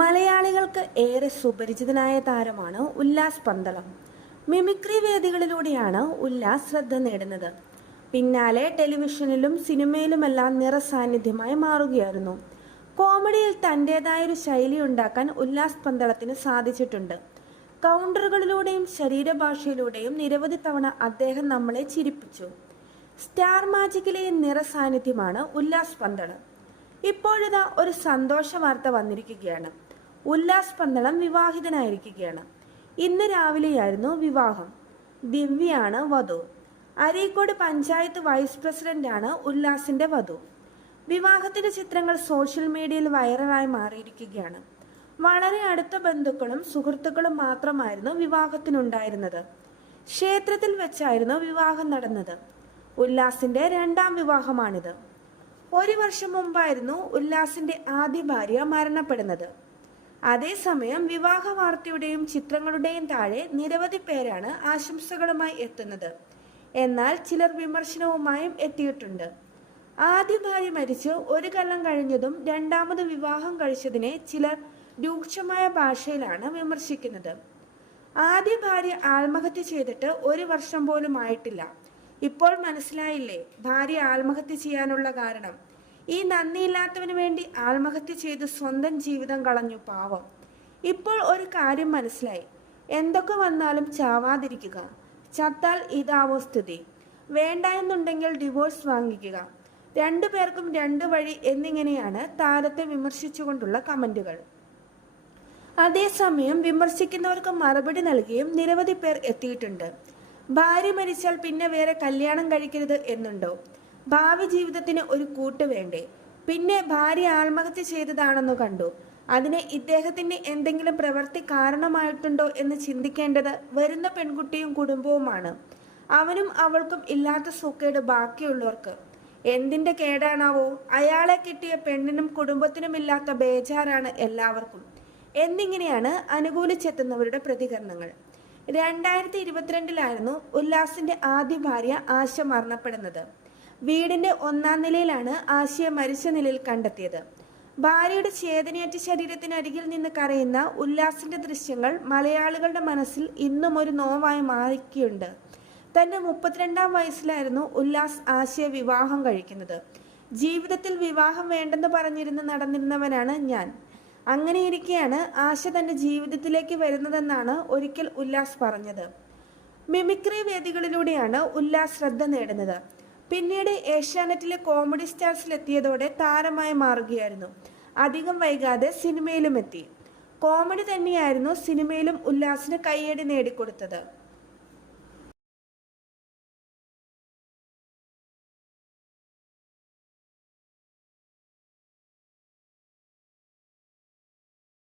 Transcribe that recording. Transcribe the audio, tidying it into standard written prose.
മലയാളികൾക്ക് ഏറെ സുപരിചിതനായ താരമാണ് ഉല്ലാസ് പന്തളം. മിമിക്രി വേദികളിലൂടെയാണ് ഉല്ലാസ് ശ്രദ്ധ നേടുന്നത്. പിന്നാലെ ടെലിവിഷനിലും സിനിമയിലുമെല്ലാം നിറസാന്നിധ്യമായി മാറുകയായിരുന്നു. കോമഡിയിൽ തൻ്റെതായൊരു ശൈലി ഉണ്ടാക്കാൻ ഉല്ലാസ് പന്തളത്തിന് സാധിച്ചിട്ടുണ്ട്. കൗണ്ടറുകളിലൂടെയും ശരീരഭാഷയിലൂടെയും നിരവധി തവണ അദ്ദേഹം നമ്മളെ ചിരിപ്പിച്ചു. സ്റ്റാർ മാജിക്കിലെ നിറസാന്നിധ്യമാണ് ഉല്ലാസ് പന്തളം. ഇപ്പോഴിതാ ഒരു സന്തോഷ വാർത്ത വന്നിരിക്കുകയാണ്. ഉല്ലാസ് പന്തളം വിവാഹിതനായിരിക്കുകയാണ്. ഇന്ന് രാവിലെയായിരുന്നു വിവാഹം. ദിവ്യയാണ് വധു. അരീക്കോട് പഞ്ചായത്ത് വൈസ് പ്രസിഡന്റാണ് ഉല്ലാസിന്റെ വധു. വിവാഹത്തിന്റെ ചിത്രങ്ങൾ സോഷ്യൽ മീഡിയയിൽ വൈറലായി മാറിയിരിക്കുകയാണ്. വളരെ അടുത്ത ബന്ധുക്കളും സുഹൃത്തുക്കളും മാത്രമായിരുന്നു വിവാഹത്തിനുണ്ടായിരുന്നത്. ക്ഷേത്രത്തിൽ വെച്ചായിരുന്നു വിവാഹം നടന്നത്. ഉല്ലാസിന്റെ രണ്ടാം വിവാഹമാണിത്. ഒരു വർഷം മുമ്പായിരുന്നു ഉല്ലാസിന്റെ ആദ്യ ഭാര്യ മരണപ്പെടുന്നത്. അതേസമയം വിവാഹ വാർത്തയുടെയും ചിത്രങ്ങളുടെയും താഴെ നിരവധി പേരാണ് ആശംസകളുമായി എത്തുന്നത്. എന്നാൽ ചിലർ വിമർശനവുമായും എത്തിയിട്ടുണ്ട്. ആദ്യ ഭാര്യ മരിച്ച് ഒരു കൊല്ലം കഴിഞ്ഞതും രണ്ടാമത് വിവാഹം കഴിച്ചതിനെ ചിലർ രൂക്ഷമായ ഭാഷയിലാണ് വിമർശിക്കുന്നത്. ആദ്യ ഭാര്യ ആത്മഹത്യ ചെയ്തിട്ട് ഒരു വർഷം പോലും ആയിട്ടില്ല. ഇപ്പോൾ മനസ്സിലായില്ലേ ഭാര്യ ആത്മഹത്യ ചെയ്യാനുള്ള കാരണം? ഈ നന്ദിയില്ലാത്തവന് വേണ്ടി ആത്മഹത്യ ചെയ്ത് സ്വന്തം ജീവിതം കളഞ്ഞു പാവം. ഇപ്പോൾ ഒരു കാര്യം മനസ്സിലായി. എന്തൊക്കെ വന്നാലും ചാവാതിരിക്കുക. ചത്താൽ ഇതാവോ സ്ഥിതി. വേണ്ട എന്നുണ്ടെങ്കിൽ ഡിവോഴ്സ് വാങ്ങിക്കുക. രണ്ടു പേർക്കും രണ്ട് വഴി എന്നിങ്ങനെയാണ് താരത്തെ വിമർശിച്ചുകൊണ്ടുള്ള കമന്റുകൾ. അതേസമയം വിമർശിക്കുന്നവർക്ക് മറുപടി നൽകിയും നിരവധി പേർ എത്തിയിട്ടുണ്ട്. ഭാര്യ മരിച്ചാൽ പിന്നെ വേറെ കല്യാണം കഴിക്കരുത് എന്നുണ്ടോ? ഭാവി ജീവിതത്തിന് ഒരു കൂട്ട് വേണ്ടേ? പിന്നെ ഭാര്യ ആത്മഹത്യ ചെയ്തതാണെന്ന് കണ്ടു. അതിന് ഇദ്ദേഹത്തിന്റെ എന്തെങ്കിലും പ്രവൃത്തി കാരണമായിട്ടുണ്ടോ എന്ന് ചിന്തിക്കേണ്ടത് വരുന്ന പെൺകുട്ടിയും കുടുംബവുമാണ്. അവനും അവൾക്കും ഇല്ലാത്ത സുഖേട് ബാക്കിയുള്ളവർക്ക് എന്തിന്റെ കേടാണാവോ? അയാളെ കിട്ടിയ പെണ്ണിനും കുടുംബത്തിനുമില്ലാത്ത ബേജാറാണ് എല്ലാവർക്കും എന്നിങ്ങനെയാണ് അനുകൂലിച്ചെത്തുന്നവരുടെ പ്രതികരണങ്ങൾ. 2022 ഉല്ലാസിന്റെ ആദ്യ ഭാര്യ ആശ മരണപ്പെടുന്നത്. വീടിന്റെ 1-ാം നിലയിലാണ് ആശയെ മരിച്ച നിലയിൽ കണ്ടെത്തിയത്. ഭാര്യയുടെ ചേതനയേറ്റ ശരീരത്തിനരികിൽ നിന്ന് കരയുന്ന ഉല്ലാസിന്റെ ദൃശ്യങ്ങൾ മലയാളികളുടെ മനസ്സിൽ ഇന്നും ഒരു നോവായി മാറിക്കുന്നുണ്ട്. തന്റെ 32-ാം വയസ്സിലായിരുന്നു ഉല്ലാസ് ആശയെ വിവാഹം കഴിക്കുന്നത്. ജീവിതത്തിൽ വിവാഹം വേണ്ടെന്ന് പറഞ്ഞിരുന്ന് നടന്നിരുന്നവനാണ് ഞാൻ. അങ്ങനെയിരിക്കെയാണ് ആശ തന്റെ ജീവിതത്തിലേക്ക് വരുന്നതെന്നാണ് ഒരിക്കൽ ഉല്ലാസ് പറഞ്ഞത്. മിമിക്രി വേദികളിലൂടെയാണ് ഉല്ലാസ് ശ്രദ്ധ നേടുന്നത്. പിന്നീട് ഏഷ്യാനെറ്റിലെ കോമഡി സ്റ്റാർസിലെത്തിയതോടെ താരമായി മാറുകയായിരുന്നു. അധികം വൈകാതെ സിനിമയിലും എത്തി. കോമഡി തന്നെയായിരുന്നു സിനിമയിലും ഉല്ലാസിന് കയ്യടി നേടിക്കൊടുത്തത്.